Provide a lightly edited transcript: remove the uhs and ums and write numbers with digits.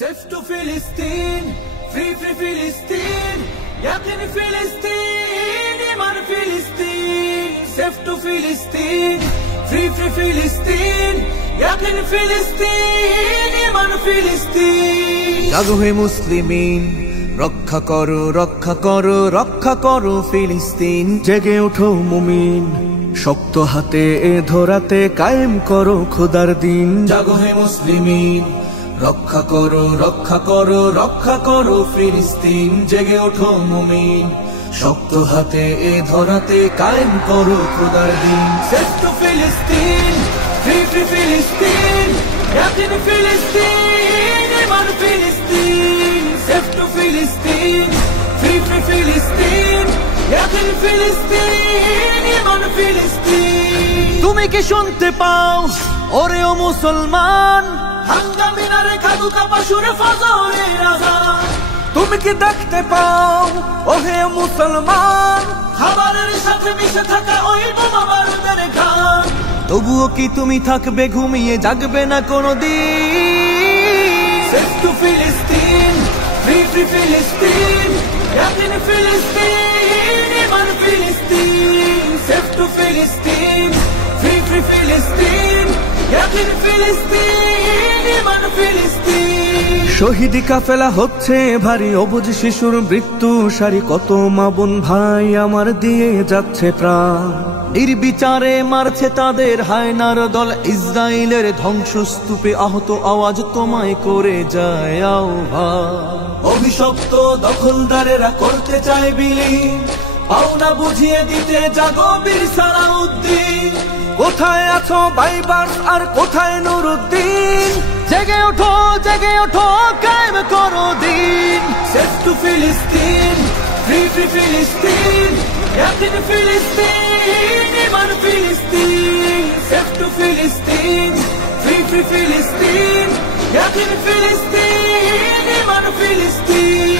Safe to Palestine, free Palestine, yakin Palestine, iman Palestine. Safe to Palestine, free Palestine, yakin Palestine, iman Palestine. জাগো হে মুসলিমিন, রক্ষা করো রক্ষা করো রক্ষা করো ফিলিস্তিন। জেগে ওঠো মুমিন, শক্ত হাতে এ ধরাতে কায়েম করো খোদার দিন। জাগো হে মুসলিমিন, রক্ষা করো রক্ষা করো রক্ষা করো ফিলিস্তিন। জেগে ওঠো মুমিন, শক্ত হাতে এ ধরাতে কায়েম করো খোদার দিন। সেফ টু ফিলিস্তিন, ফ্রি ফিলিস্তিন, ইয়াকিন ফিলিস্তিন, ইমান ফিলিস্তিন। সেফ টু ফিলিস্তিন, ফ্রি ফিলিস্তিন, ইয়াকিন ফিলিস্তিন, ইমান ফিলিস্তিন। তুমি কি শুনতে পাও ওরে ও মুসলমান, হাঙ্গা মিনারে কাদু কাপা সুরে ফজরের আযান। তুমি কি দেখতে পাও ওহে মুসলমান, খাবারের সাথে মিশে থাকা ওই বোমা বারুদের ঘ্রাণ। তবুও কি তুমি থাকবে ঘুমিয়ে, জাগবে না কোনোদিন? সেফ টু ফিলিস্তিন, ফ্রি ফিলিস্তিন, ইয়াকিন ফিলিস্তিন, ইমান ফিলিস্তিন। সেফ টু ফিলিস্তিন, ফ্রি ফিলিস্তিন, ইয়াকিন ফিলিস্তিন, ইমান ফিলিস্তিন। শহীদি কাফেলা হচ্ছে ভারী, অবুঝ শিশুর মৃত্যু সারি। কত মা বোন ভাই আমার দিয়ে যাচ্ছে প্রাণ, নির্বিচারে মারছে তাদের হায়নার দল। ইসরায়েলের ধ্বংসস্তূপে আহত আওয়াজ তোমায় করে যায় আহ্বান। অভিশপ্ত দখলদারেরা করতে চায় বিলীন, পাওনা বুঝিয়ে দিতে জাগো বীর সালাউদ্দিন। কোথায় আছো বাইবার্স আর কোথায় নুরুদ্দিন? জেগে ওঠো কায়েম করো দিন। সেফ টু ফিলিস্তিন, ফ্রি ফিলিস্তিন, ইয়াকিন ফিলিস্তিন, ইমান ফিলিস্তিন। সেফ টু ফিলিস্তিন, ফ্রি ফিলিস্তিন, ইয়াকিন ফিলিস্তিন, ইমান ফিলিস্তিন।